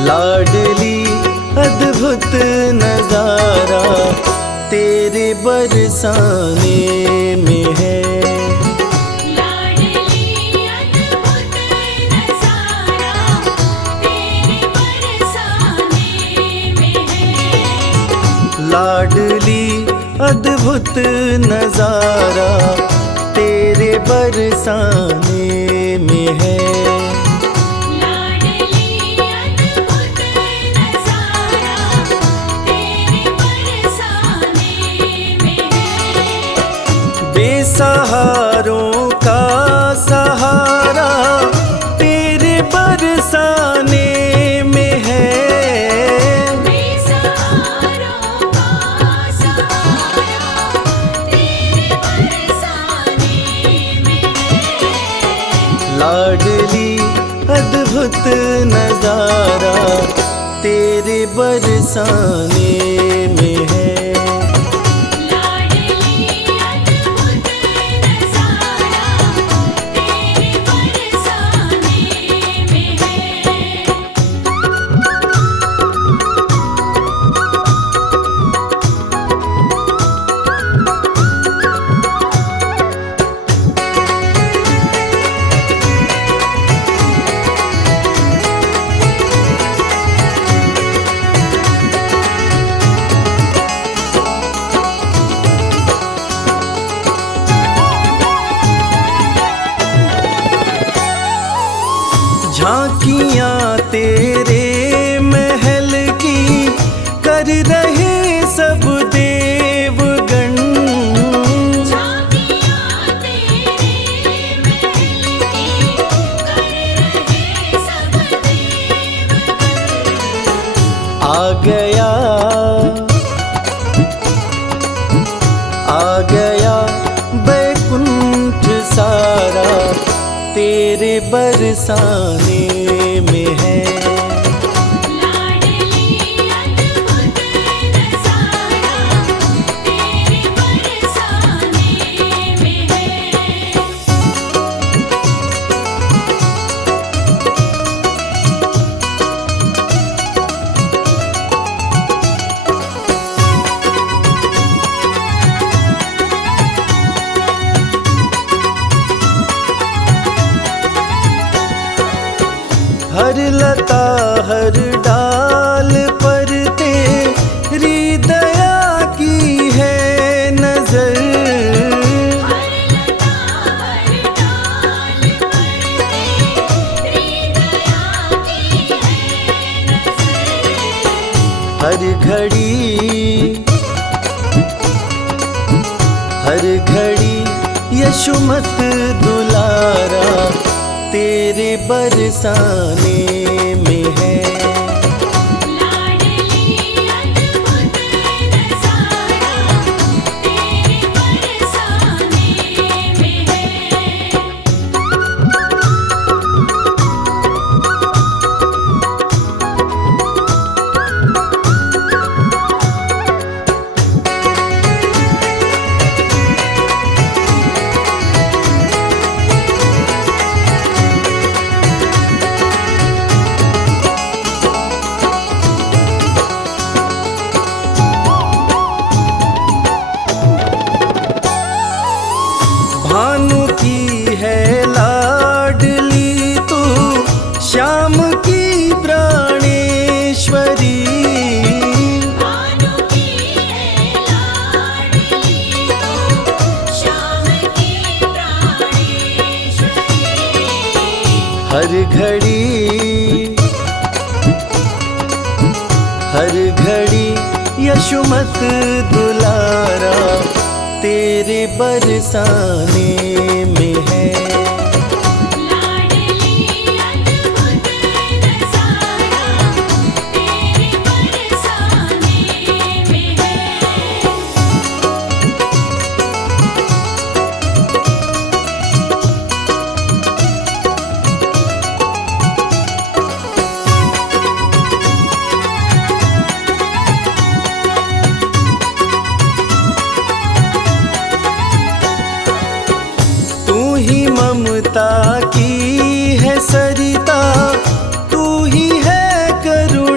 लाडली अद्भुत नजारा तेरे बरसाने में है। लाडली अद्भुत नजारा तेरे बरसाने में है। लाडली अद्भुत नजारा तेरे बरसाने में है। बेसहारों का सहारा तेरे बरसाने में है। बेसहारों का सहारा तेरे बरसाने में है। लाडली अद्भुत नजारा तेरे बरसाने में है। झांकियां तेरे महल की कर रहे सब देवगण। झांकियां तेरे महल की कर रहे सब देवगण। आ गया बैकुंठ सारा तेरे बरसाने में है। लाडली अद्भुत नजारा तेरे बरसाने में है। हर लता हर डाल पर तेरी दया की है नजर। हर लता हर डाल पर तेरी दया की है नजर। हर घड़ी यशोमत दुलारा तेरे बरसाने में है। लाडली अद्भुत नजारा तेरे बरसाने में है। भानु की है लाडली तू श्याम की प्राणेश्वरी। भानु की है लाडली तू श्याम की प्राणेश्वरी। हर घड़ी यशोमत दुलारा तेरे बरसाने में है। लाडली अद्भुत नजारा तेरे बरसाने में है। ममता की है सरिता तू ही है करुणा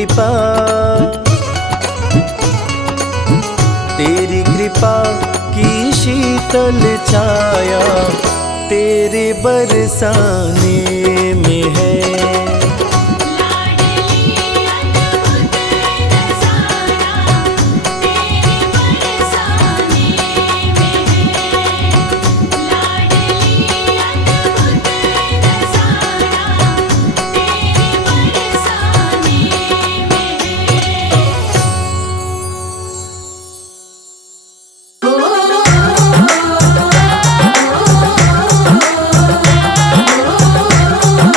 कृपा, तेरी कृपा की शीतल छाया तेरे बरसाने में है। लाडली अद्भुत नज़ारा तेरे बरसाने में है। लाडली अद्भुत नज़ारा तेरे बरसाने में है।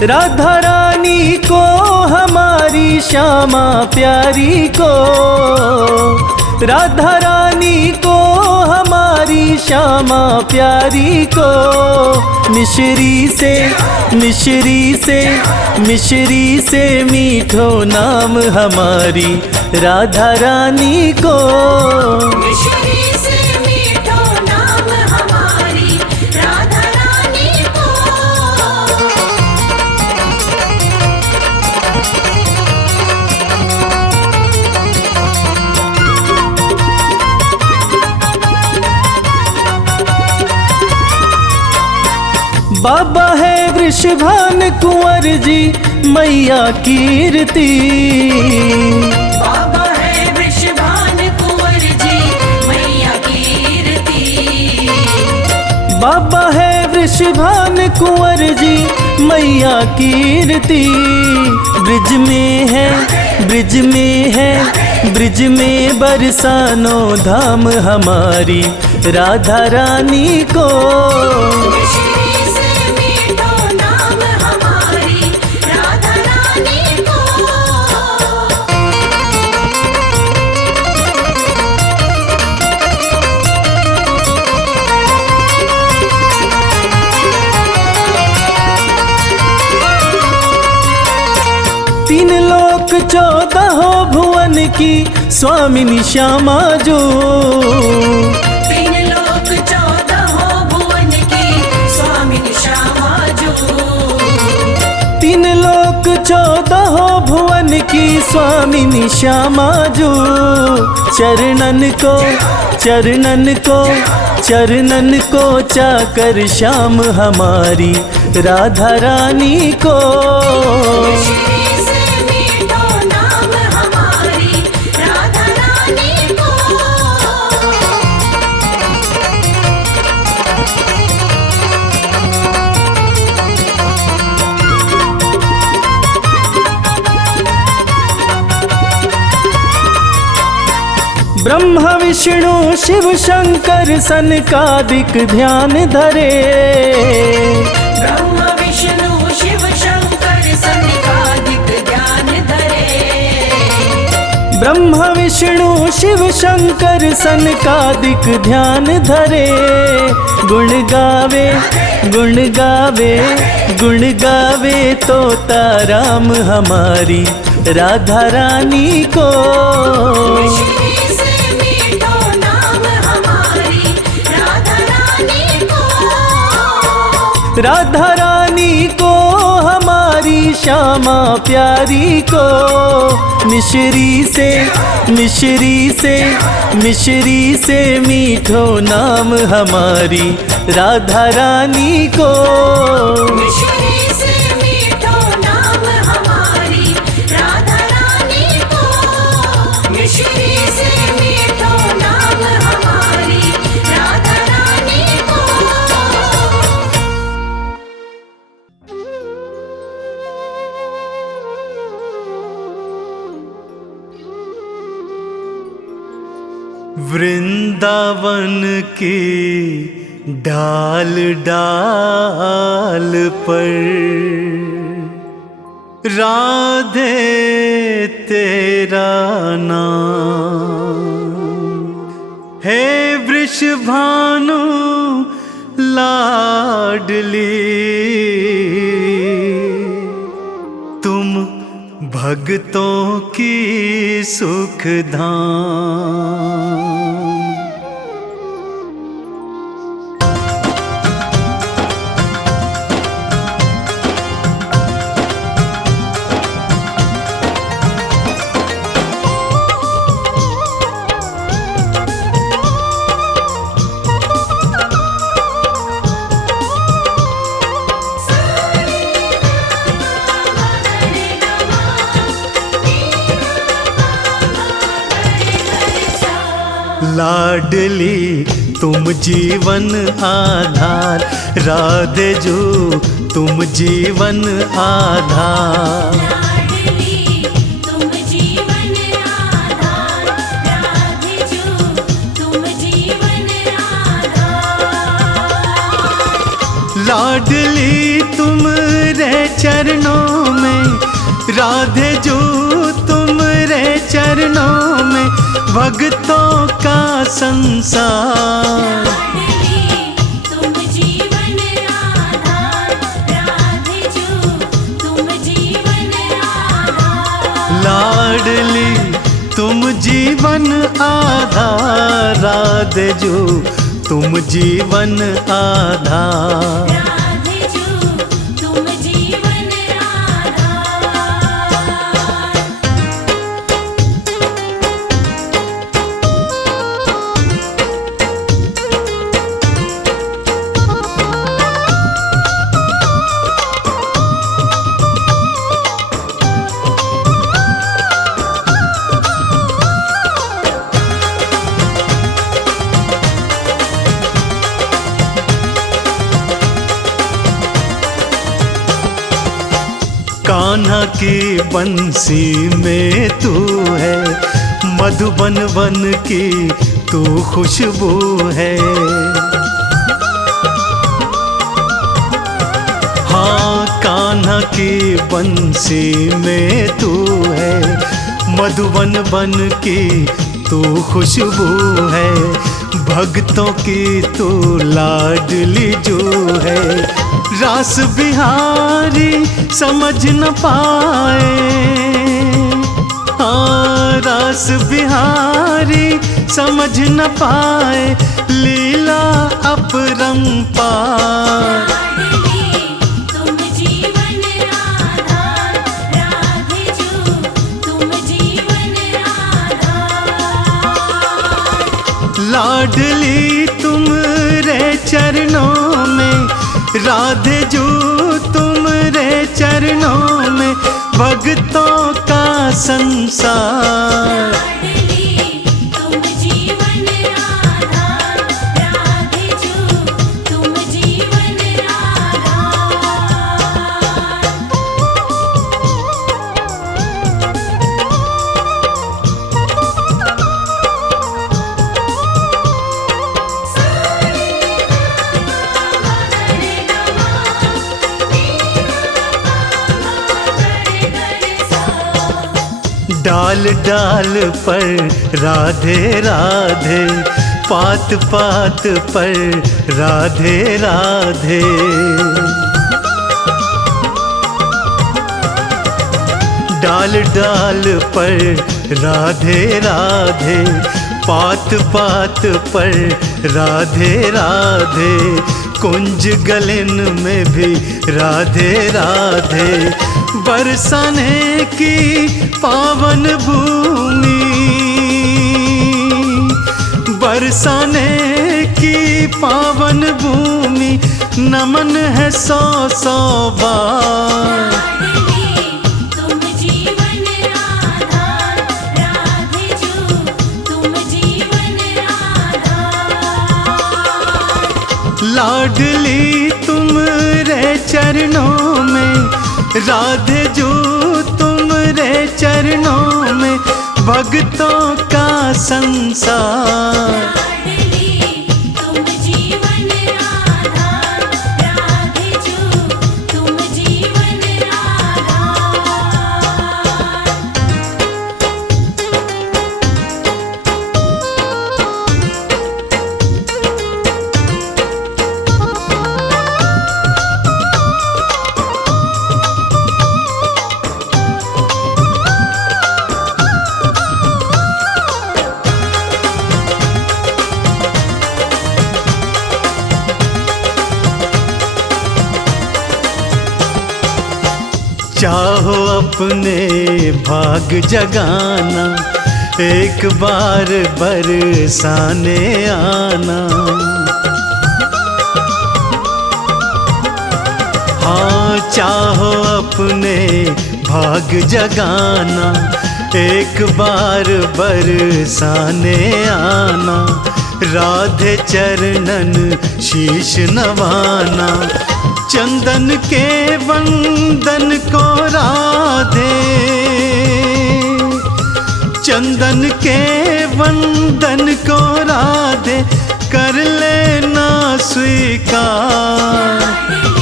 राधा रानी को हमारी श्यामा प्यारी को, राधा रानी को हमारी श्यामा प्यारी को, मिश्री से मिश्री से मिश्री से मीठो नाम हमारी राधा रानी को। मिश्री से मीठो नाम हमारी राधा रानी को। बाबा है वृषभान कुंवर जी मैया कीर्ति, बाबा है वृषभान कुंवर जी मैया कीर्ति। बाबा है वृषभान कुंवर जी मैया कीर्ति। ब्रिज में है ब्रिज में है ब्रिज में बरसानो धाम हमारी राधा रानी को। मिश्री से मीठो नाम हमारी राधा रानी को। तीन लोक 14 भुवन की स्वामिनी श्यामा जो, तीन लोक 14 भुवन की स्वामिनी श्यामा जो। तीन लोक 14 भुवन की स्वामिनी श्यामा जो। चरणन को चरणन को चरणन को चाकर श्याम हमारी राधा रानी को। मिश्री से मीठो नाम हमारी राधा रानी को। ब्रह्मा विष्णु शिव शंकर सनकादिक ध्यान धरे। ब्रह्मा विष्णु शिव शंकर सनकादिक ध्यान धरे। ब्रह्मा विष्णु शिव शंकर सनकादिक ध्यान धरे। गुण गावे गुण गावे गुण गावे तोता राम हमारी राधा रानी को। मिश्री से मीठो नाम हमारी राधा रानी को। राधा रानी को हमारी श्यामा प्यारी को। मिश्री से मिश्री से मिश्री से मीठो नाम हमारी राधा रानी को। मिश्री से मीठो नाम हमारी राधा रानी को। मिश्री से मीठो नाम हमारी राधा रानी को। वृंदावन की डाल डाल पर राधे तेरा नाम है। वृषभानु लाडली तुम भक्तों की सुखधाम। लाडली तुम जीवन आधार, राधे जो तुम जीवन आधार। लाडली तुम जीवन आधार, राधे जो तुम जीवन आधार। लाडली तुम रे चरणों में, राधे जो तुम रे चरणों में, भक्तों का संसार। तुम जीवन आधार, राधे जो तुम जीवन आधार। लाडली तुम जीवन आधार, राधे जो तुम जीवन आधार। राधे जो तुम जीवन आधार। कान्हा की बंसी में तू है, मधुबन वन की तू खुशबू है। हाँ कान्हा की बंसी में तू है, मधुबन वन की तू खुशबू है। भक्तों की तू लाडली जो है, रास बिहारी समझ न पाए। हाँ रास बिहारी समझ न पाए, लीला अपरंपार। तुम जीवन आधार, राधे जो तुम जीवन आधार। लाडली तुम रे चरणों में, राधे जो तुम रे चरणों में, भक्तों का संसार। तुम जीवन आधार, राधे जो तुम जीवन आधार। डाल डाल पर राधे राधे, पात पात पर राधे राधे। डाल डाल पर राधे राधे, पात पात पर राधे राधे। कुंज गलन में भी राधे राधे, बरसाने की पावन भूमि, बरसाने की पावन भूमि, नमन है सौ सौ बार। तुम जीवन आधार, राधे जो तुम जीवन आधार। लाडली तुम रे चरणों में, राधे जो तुम रे चरणों में, भक्तों का संसार। तुम जीवन आधार, राधे जो तुम जीवन आधार। चाहो अपने भाग जगाना, एक बार बरसाने आना। हाँ चाहो अपने भाग जगाना, एक बार बरसाने आना। राधे चरणन शीश नवाना, चंदन के वंदन को राधे, चंदन के वंदन को राधे, कर लेना स्वीकार।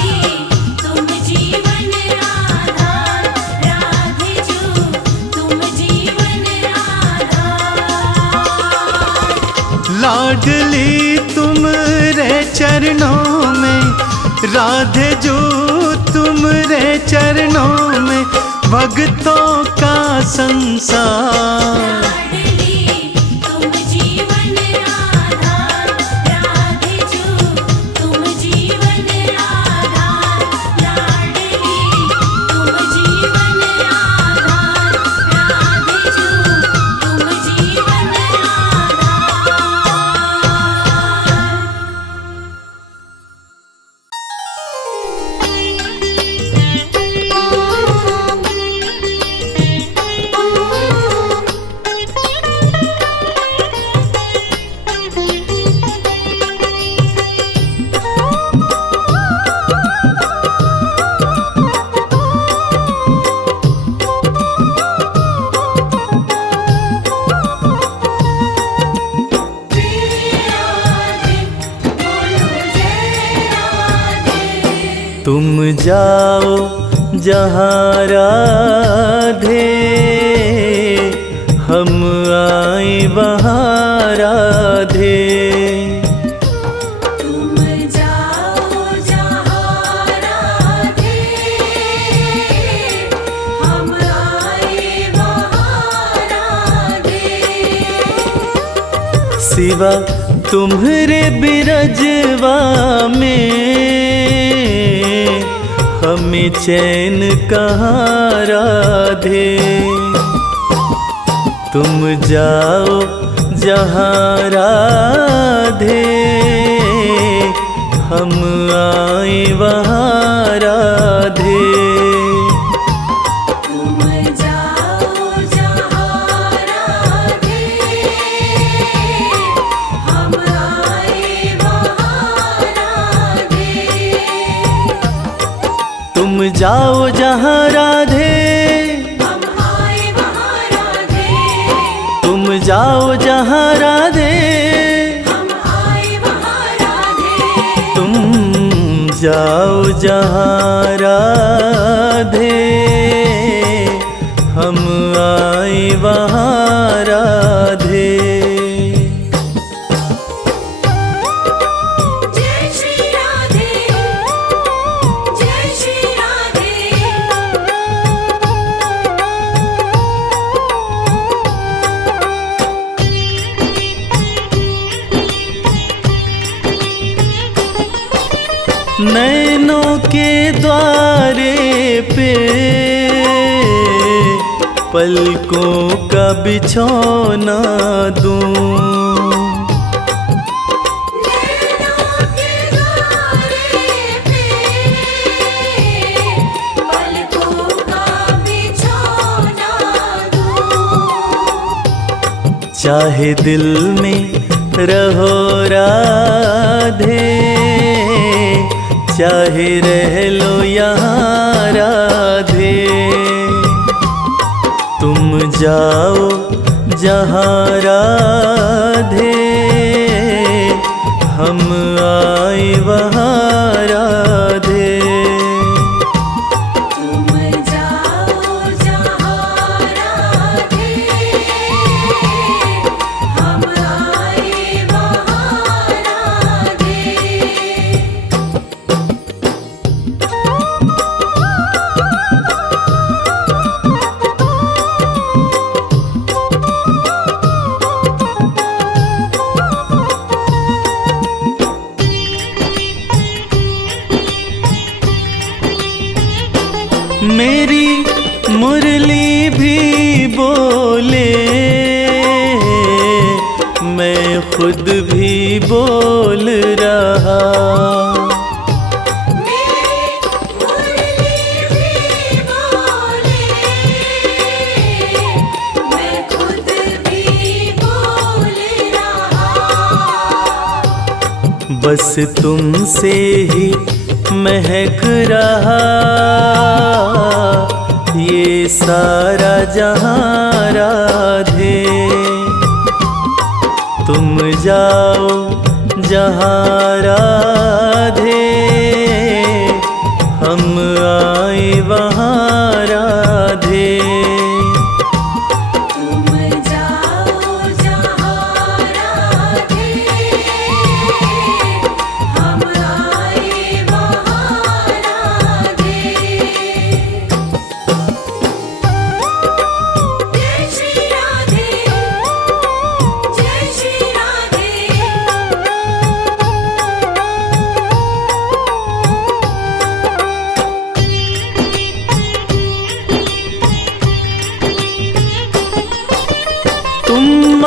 चरणों में, राधे जो तुमरे चरणों में, भक्तों का संसार। लाडली तुम जीवन आधार, राधे जो तुम जीवन आधार। लाडली तुम जीवन आधार, राधे जो तुम जीवन आधार। तुम जाओ जहाँ राधे, हम आए वहाँ राधे। तुम जाओ जहाँ राधे, हम आए वहाँ राधे। सिवा तुम्हारे बिरजवा में, हमें चैन कहाँ राधे। तुम जाओ जहाँ राधे, हम आए वहाँ राधे। तुम जाओ जहाँ राधे, हम आए वहाँ राधे। तुम जाओ जहाँ राधे, हम आए वहाँ राधे। तुम जाओ जहाँ राधे, हम आए वहाँ राधे। तुम जाओ जहाँ राधे, हम आए वहाँ राधे। जय श्री राधे, जय श्री राधे। नैनों के द्वारे पे, पलकों का बिछौना दूं। नैनों के द्वारे पे, पलकों का बिछौना दूं। चाहे दिल में रहो राधे, चाहे रह लो यहाँ राधे। तुम जाओ जहाँ राधे, हम आए वहाँ राधे। तुम जाओ जहाँ राधे, हम आए वहाँ राधे। मेरी मुरली भी बोले, मैं खुद भी बोल रहा। मेरी मुरली भी बोले, मैं खुद भी बोल रहा। बस तुमसे ही महक रहा ये सारा जहां राधे। तुम जाओ जहां राधे, हम आए वहां राधे। तुम जाओ जहाँ राधे, हम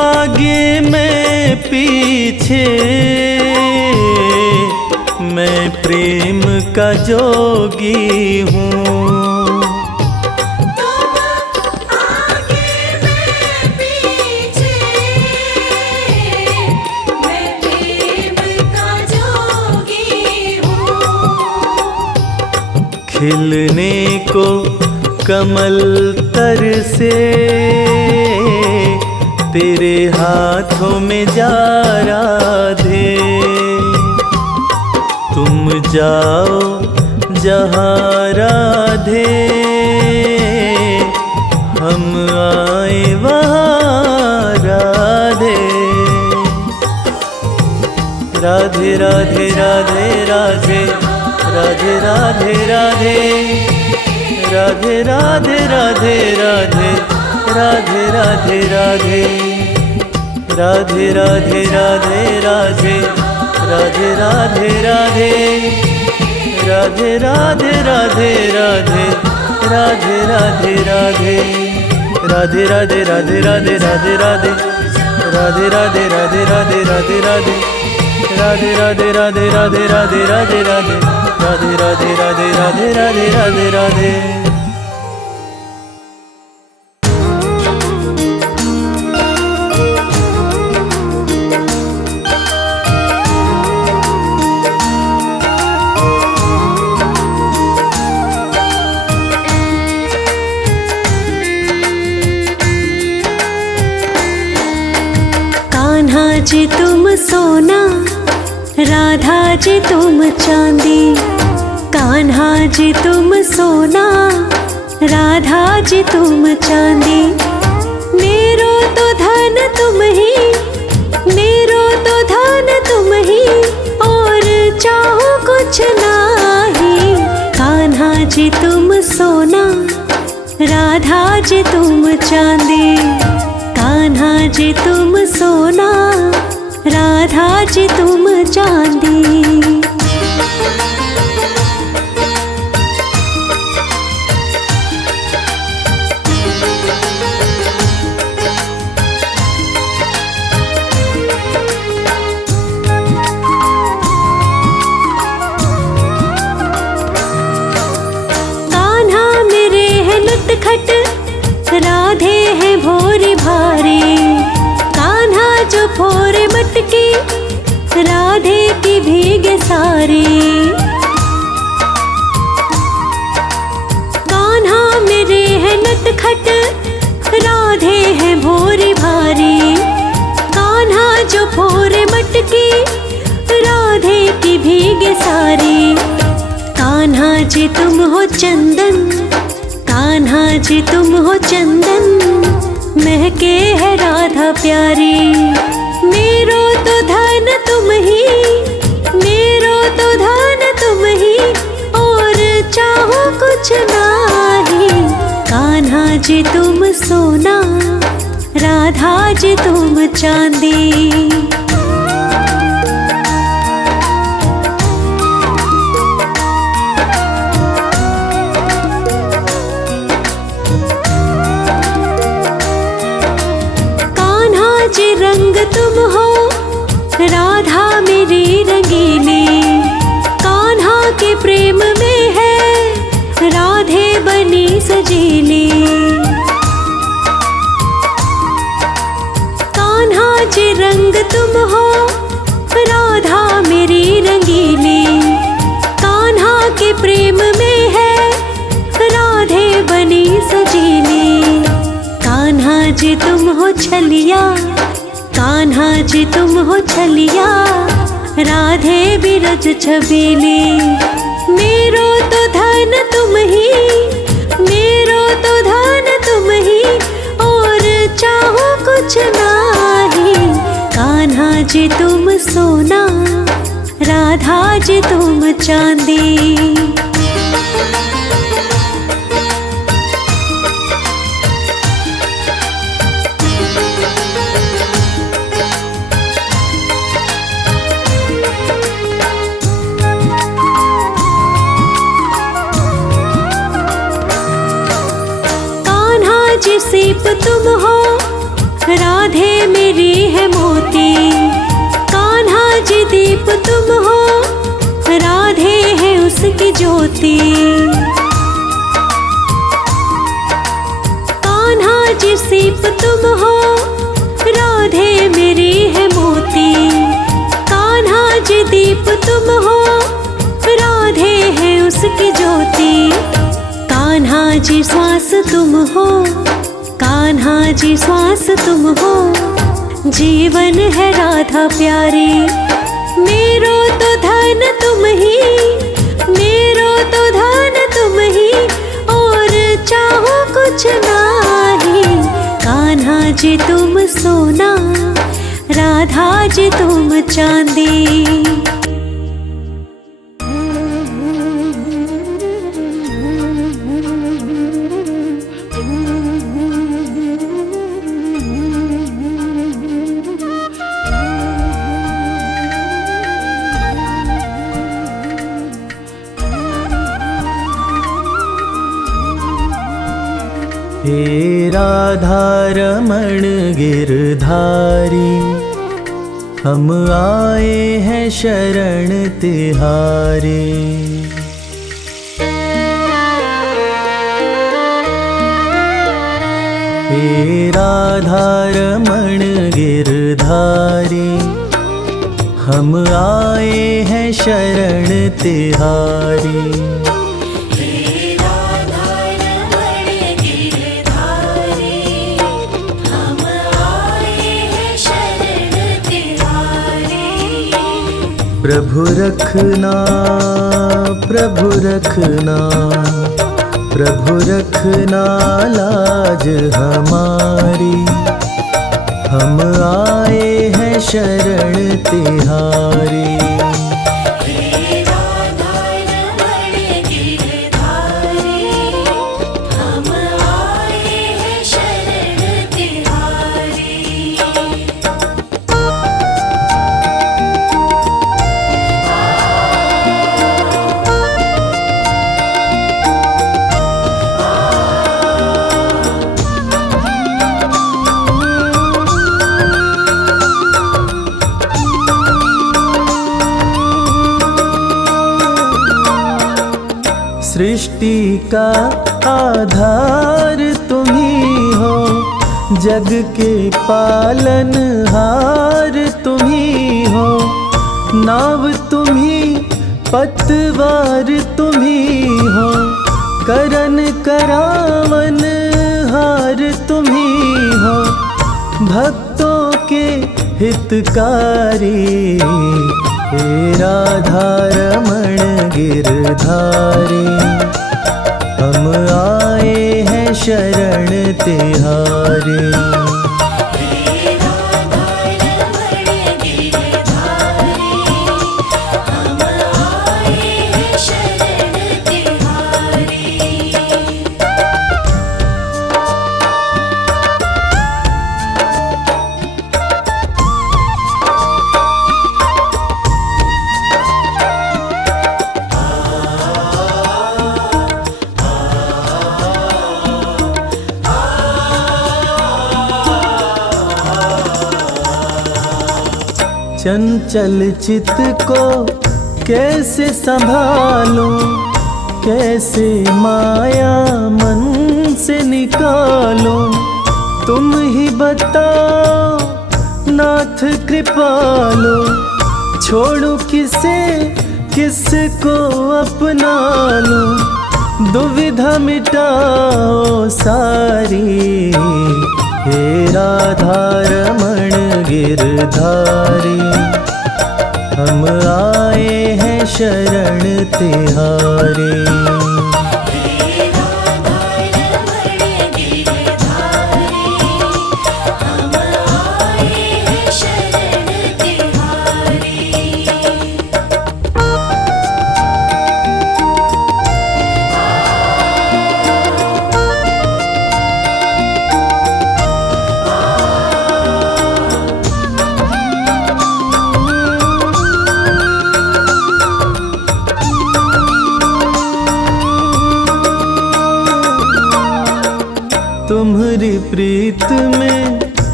आगे मैं पीछे, मैं प्रेम का जोगी हूँ। खिलने को कमल तर से तेरे हाथों में जा राधे। तुम जाओ जहाँ राधे, हम आए वहाँ राधे। राधे राधे राधे राधे राधे राधे राधे राधे राधे राधे राधे राधे राधे राधे राधे राधे राधे राधे राधे राधे राधे राधे राधे राधे राधे राधे राधे राधे राधे राधे राधे राधे राधे राधे राधे राधे राधे राधे राधे राधे राधे राधे राधे राधे राधे राधे राधे राधे राधे राधे राधे राधे राधे राधे। कान्हा जी तुम सोना, राधा जी तुम चांदी। कान्हा जी तुम सोना, राधा जी तुम चांदी। मेरो तो धन तुम ही, मेरो तो धन तुम ही, और चाहो कुछ नाही। कान्हा जी तुम सोना, राधा जी तुम चांदी। कान्हा जी तुम सोना, राधा जी तुम चांदी। कान्हा मेरे है नटखट, राधे है भोरी भारी। कान्हा जो फोरे मटकी, राधे की भीगे सारी। कान्हा मेरे है नटखट, राधे है भोरी भारी। कान्हा जो फोरे मटकी, राधे की भीगे सारी। कान्हा जी तुम हो चंदन, कान्हा जी तुम हो चंदन, महके है राधा प्यारी। मेरो तो धन तुम ही, मेरो तो धन तुम ही, और चाहो कुछ नाही। कान्हा जी तुम सोना, राधा जी तुम चांदी। जी रंग तुम हो, राधा मेरी रंगीली। कान्हा के प्रेम में है, राधे बनी सजीली। कान्हा जी रंग तुम हो, राधा मेरी रंगीली। कान्हा के प्रेम में है, राधे बनी सजीली। कान्हा जी तुम हो छलिया, कान्हा जी तुम हो छलिया, राधे बिरज छबीली। मेरो तो धन तुम ही, मेरो तो धन तुम ही, और चाहो कुछ नाही। कान्हा जी तुम सोना, राधा जी तुम चांदी। जी सीप तुम हो, राधे मेरी है मोती। कान्हा जी दीप तुम हो, राधे है उसकी ज्योति। कान्हा जी सीप तुम हो, राधे मेरी है मोती। कान्हा जी दीप तुम हो, राधे है उसकी ज्योति। कान्हा जी श्वास तुम हो, कान्हा जी श्वास तुम हो। जीवन है राधा प्यारी, मेरो तो धन तुम ही, मेरो तो धन तुम ही, और चाहो कुछ नाही। कान्हा जी तुम सोना, राधा जी तुम चांदी। हे राधा रमण गिरधारी, हम आए हैं शरण तिहारी। हे राधा रमण गिरधारी, हम आए हैं शरण तिहारी। प्रभु रखना, प्रभु रखना, प्रभु रखना लाज हमारी। हम आए हैं शरण तिहारी। सृष्टि का आधार तुम ही हो, जग के पालनहार तुम ही हो। नाव तुम ही, पतवार तुम ही हो, करन करावन हार तुम ही हो। भक्तों के हितकारी, हे राधा रमण गिरधारी। हम आए हैं शरण तिहारी। चंचल चित को कैसे संभालूं, कैसे माया मन से निकालूं। तुम ही बताओ नाथ कृपालु, छोड़ूं किसे किसको अपना लूं। दुविधा मिटाओ सारी, हे राधा रमण गिरधारी। हम आए हैं शरण तिहारी। तुम्हारी प्रीत में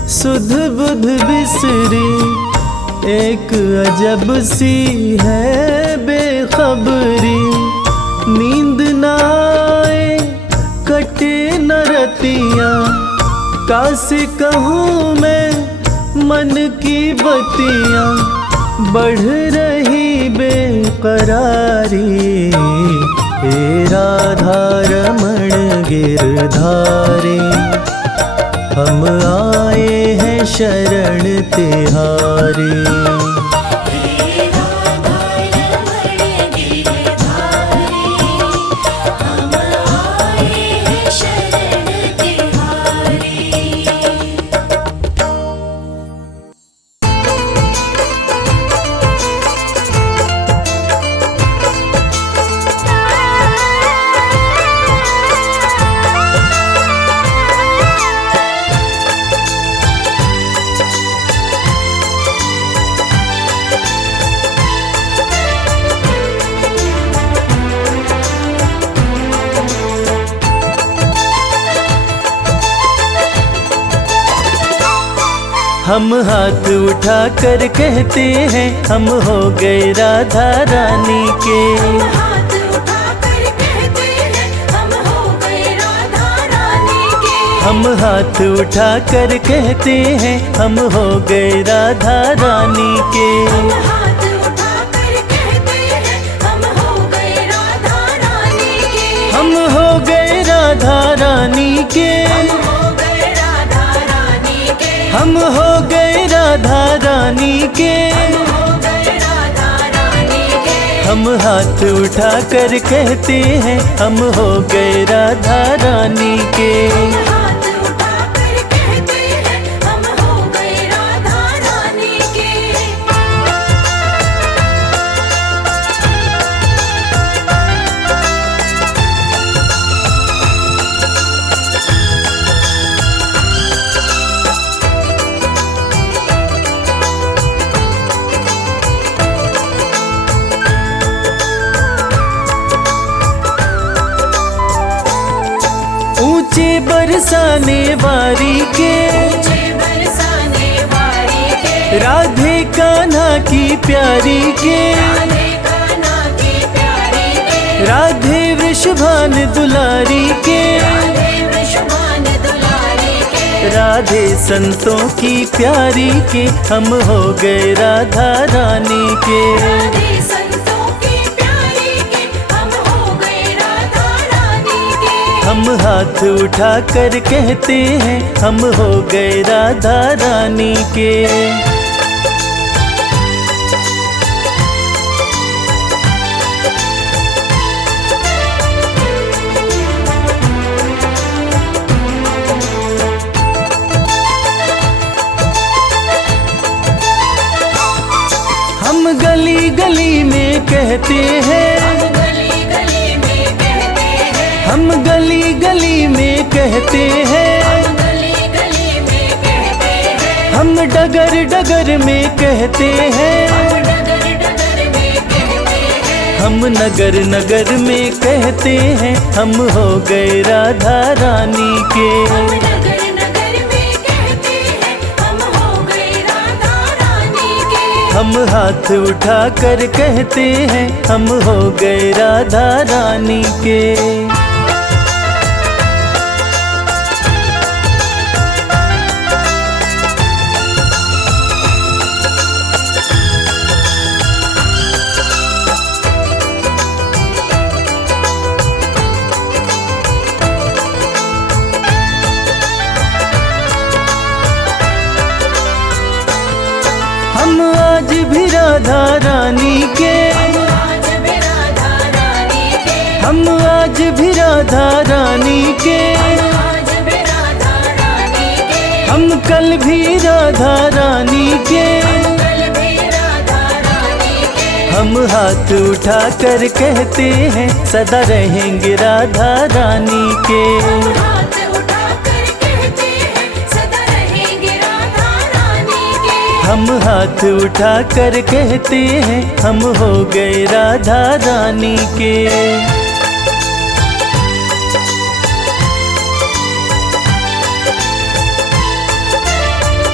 सुध बुध बिसरी एक अजब सी है बेखबरी। नींद न आए कटे न रतियाँ, कासे कहूँ मैं मन की बतियाँ। बढ़ रही बेकरारी हे राधा रमण गिरधारी। हम आए हैं शरण तिहारी। हम हाथ उठा कर कहते हैं हम हो गए राधा रानी के। हम हाथ उठा कर कहते हैं हम हो गए राधा रानी के। हम हाथ उठा कर कहते हैं हम हो गए राधा रानी के। हम हाथ उठा कर कहते हैं हम हो गए राधा रानी के। हम हो गए राधा रानी के। हम हो गए राधा रानी के। हम हो गए राधा रानी के। हम हो गए राधा रानी के। हम हाथ उठा कर कहते हैं हम हो गए राधा रानी के। हम हाथ उठा कर कहते हैं हम हो गए राधा रानी के। ऊंचे बरसाने वारी के। ऊंचे बरसाने वारी के। राधे कान्हा की प्यारी के। राधे कान्हा की प्यारी के। राधे वृषभान दुलारी के। राधे वृषभान दुलारी के। राधे संतों की प्यारी के। हम हो गए राधा रानी के। राधे संतों की प्यारी के। हम हो गए राधा रानी के। हम हाथ उठा कर कहते हैं हम हो गए राधा रानी के। हम गली गली में कहते हैं। हम गली गली में कहते हैं। हम गली गली में कहते हैं। हम गली गली में कहते हैं। हम डगर डगर में कहते हैं। हम डगर डगर में कहते हैं। हम नगर नगर में कहते हैं हम हो गए राधा रानी के। हम नगर नगर में कहते हैं हम हो गए राधा रानी के। हम हाथ उठा कर कहते हैं हम हो गए राधा रानी के। हम आज भी राधा रानी के। हम आज भी राधा रानी के। हम आज भी राधा रानी के। हम आज भी राधा रानी के। हम कल भी राधा रानी के। हम कल भी राधा रानी के। हम हाथ उठा कर कहते हैं सदा रहेंगे राधा रानी के। हम हाथ उठा कर कहते हैं सदा रहेंगे राधा रानी के। हम हाथ उठा कर कहते हैं हम हो गए राधा रानी के।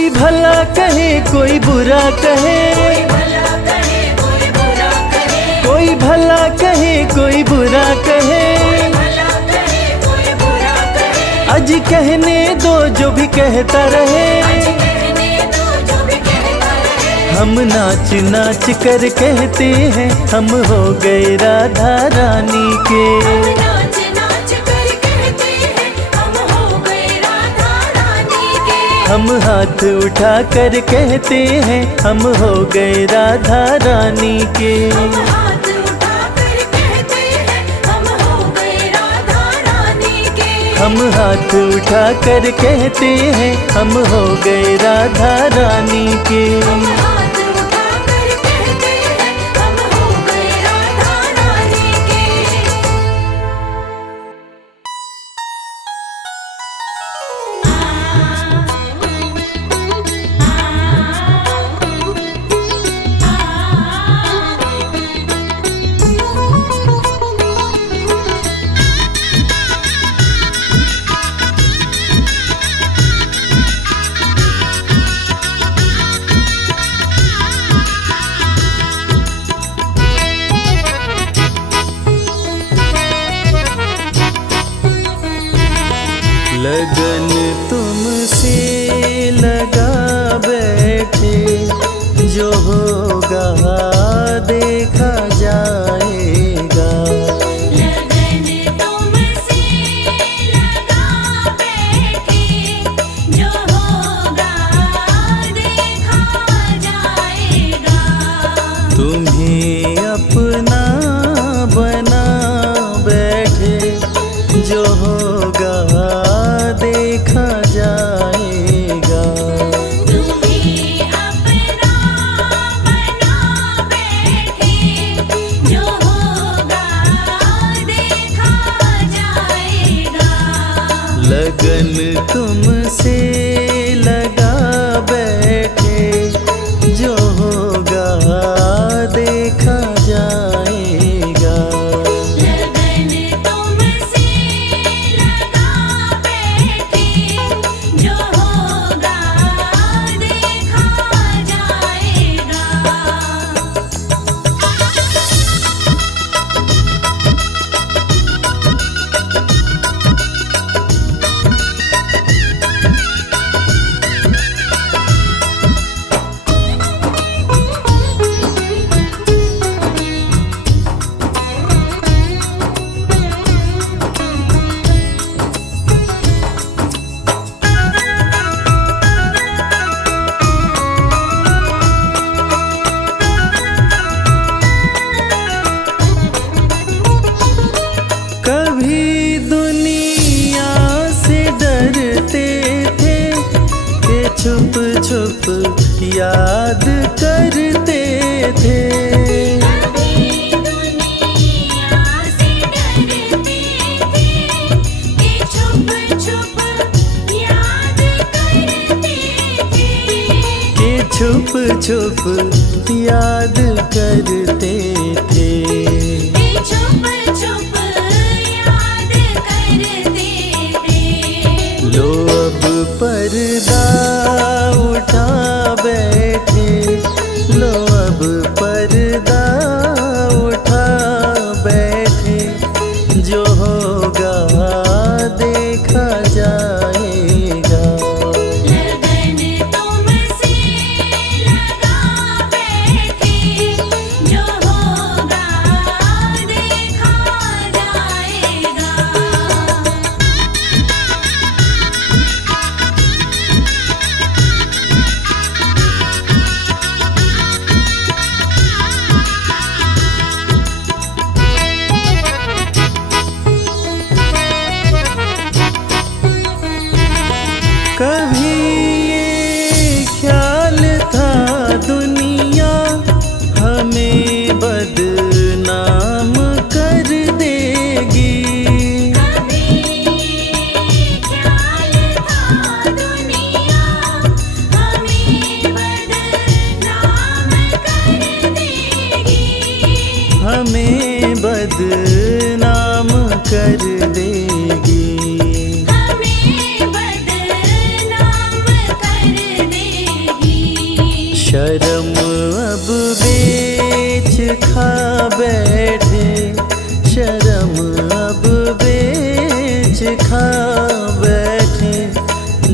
कोई भला कहे कोई बुरा कहे, भला कहे कोई बुरा कहे, कोई भला कहे कोई बुरा कहे, भला कहे कोई बुरा कहे। आज कहने दो जो भी कहता रहे, कहने दो जो भी कहता रहे। हम नाच नाच कर कहते हैं हम हो गए राधा रानी के। नाच नाच कर कहते हैं हम हो गए राधा रानी के। हम हाथ उठा कर कहते हैं हम हो गए राधा रानी के। हम हाथ उठा कर कहते हैं हम हो गए राधा रानी के। हम हाथ उठा कर कहते हैं हम हो गए राधा रानी के। हम हाथ उठा कर कहते हैं हम हो गए राधा रानी के। लगन तुमसे लगा बैठे, जो होगा देखा जाएगा। लगन तुमसे लगा बैठे, जो होगा देखा जाएगा। तुम्हें अपना बना बैठे, जो होगा देखा जाएगा। तुम्हें अपना बना बैठे, जो होगा देखा जाएगा। लगन तुमसे लगा बैठे, जो होगा देखा जाएगा। लगन तुमसे लगा बैठे, जो होगा देखा जाएगा। कभी दुनिया से डरते थे कि छुप छुप याद करते थे। कभी दुनिया से डरते थे कि छुप छुप याद करते थे। कि छुप छुप याद करते थे। कि छुप छुप याद करते थे। लो अब पर्दा उठा बैठे, लो अब पर्दा उठा बैठे, जो होगा देखा जाएगा। लगन तुमसे लगा बैठे, जो होगा देखा जाएगा।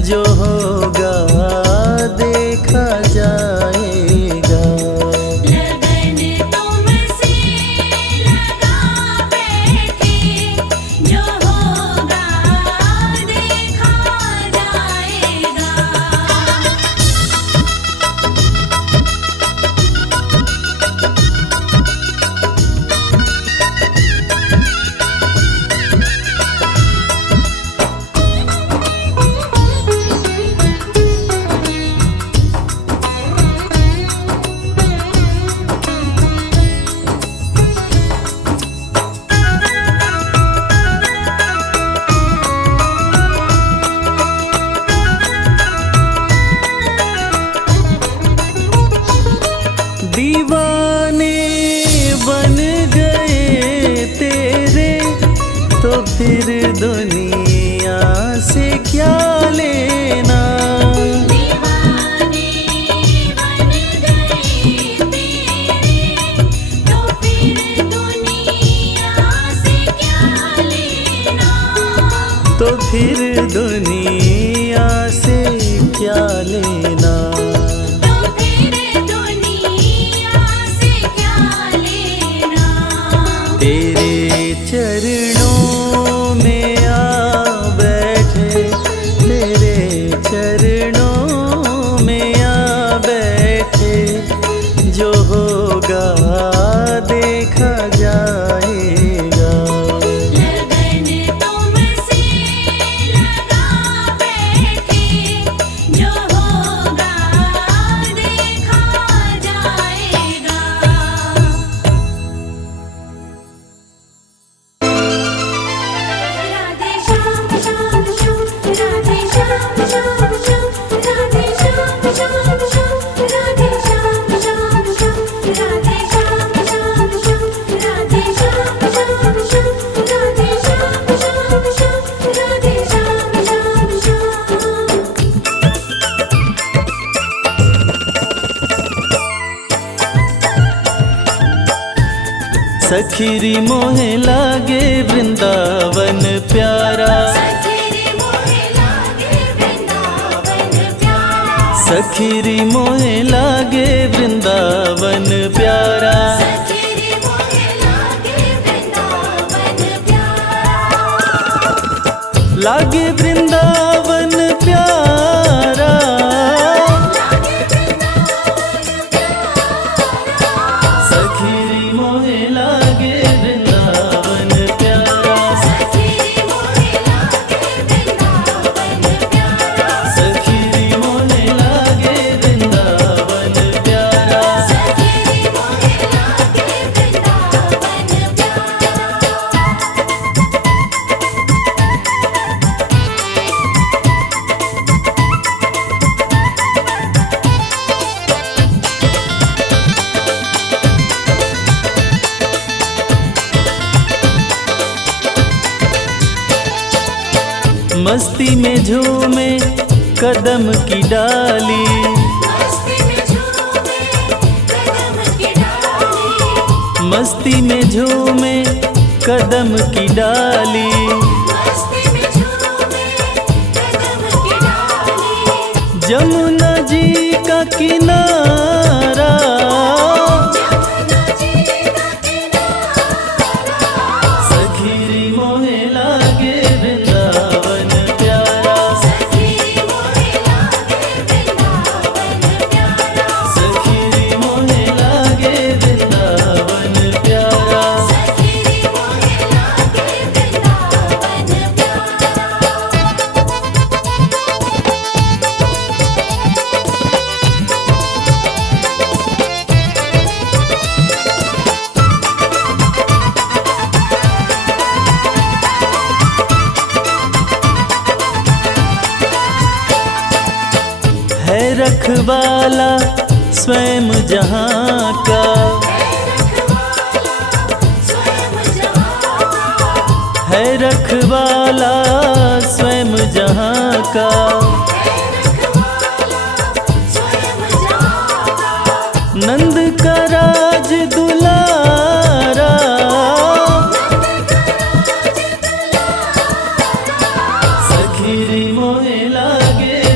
जो होगा देखा जाएगा। लगन तुमसे लगा बैठे, जो होगा देखा जाएगा। दीवाने बन गए तेरे तो फिर दुनिया से क्या लेना। दीवाने बन गए तेरे, तो फिर दुनिया से क्या लेना। तो फिर दुनिया से क्या लेना। तो फिर दुनिया से क्या लेना। तेरे चरणों में आ बैठे, तेरे चरणों में आ बैठे, जो होगा देखा जाएगा। लगन तुमसे लगा बैठे, जो होगा देखा जाएगा। राधे श्याम श्याम श्याम, राधे श्याम श्याम श्याम, राधे श्याम श्याम श्याम, राधे श्याम श्याम श्याम, राधे श्याम श्याम श्याम, राधे श्याम श्याम श्याम, राधे श्याम श्याम श्याम, राधे श्याम श्याम श्याम। सखीरी मोहे लागे वृंदावन प्यारा, सखीरी मोहे लागे वृंदावन प्यारा। सखीरी मोहे लागे वृंदावन प्यारा। सखीरी मोहे लागे वृंदावन प्यारा। लागे वृंदावन प्यारा, सखीरी मोहे लागे वृंदावन प्यारा। सखीरी मोहे लागे वृंदावन प्यारा। सखीरी मोहे लागे वृंदावन प्यारा। सखीरी मोहे लागे वृंदावन मस्ती में झूमे कदम की डाली, मस्ती में झूमे कदम की डाली। मस्ती में झूमे कदम की डाली। मस्ती में झूमे कदम की डाली। जमुना जी का किनारा, जमुना जी का किनारा। सखीरी मोहे लागे वृंदावन प्यारा। सखीरी मोहे लागे वृंदावन प्यारा। सखीरी मोहे लागे वृंदावन प्यारा। सखीरी मोहे लागे वृंदावन है रखवाला स्वयं जहाँ का, है रखवाला स्वयं जहाँ का। नंद का राज दुलारा, सखीरी मोहे लागे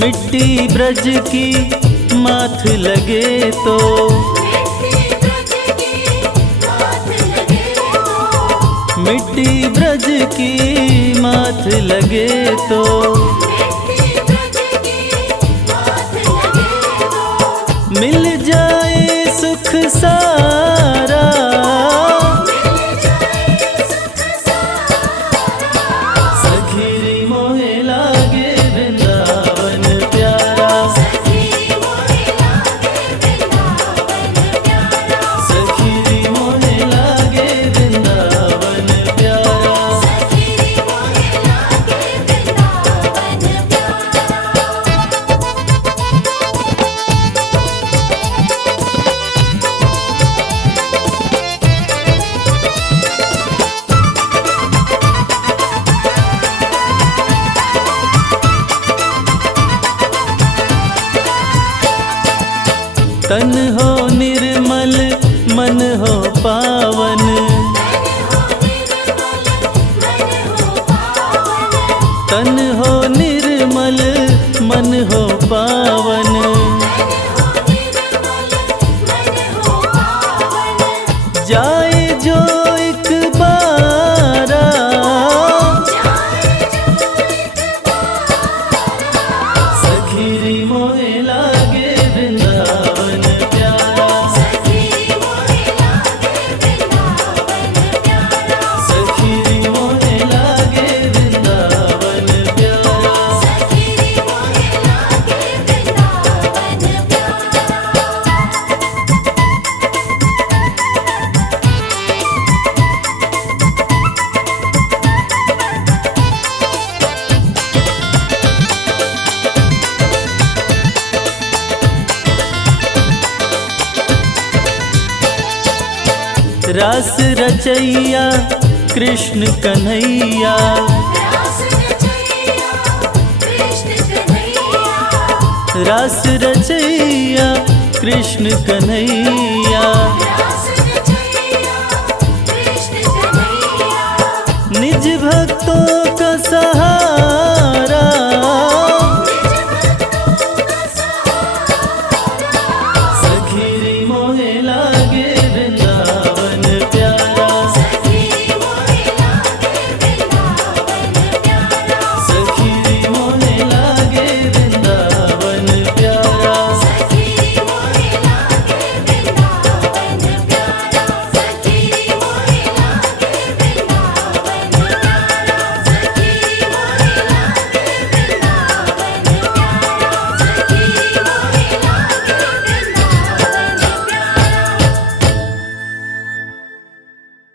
मिट्टी ब्रज की माथ लगे तो, मिट्टी ब्रज की माथ लगे तो, मिल जाए सुख सारा, सखीरी मोहे लागे वृंदावन प्यारा, सखीरी मोहे लागे वृंदावन प्यारा। तन हो निर्मल मन हो पावन, तन हो निर्मल मन हो पावन, जाए जो एक बारा, सखीरी मोहे लागे वृंदावन प्यारा, सखीरी मोहे लागे वृंदावन प्यारा। रास रचैया कृष्ण कन्हैया, रास रचैया कृष्ण कन्हैया, निज भक्तों का सहारा,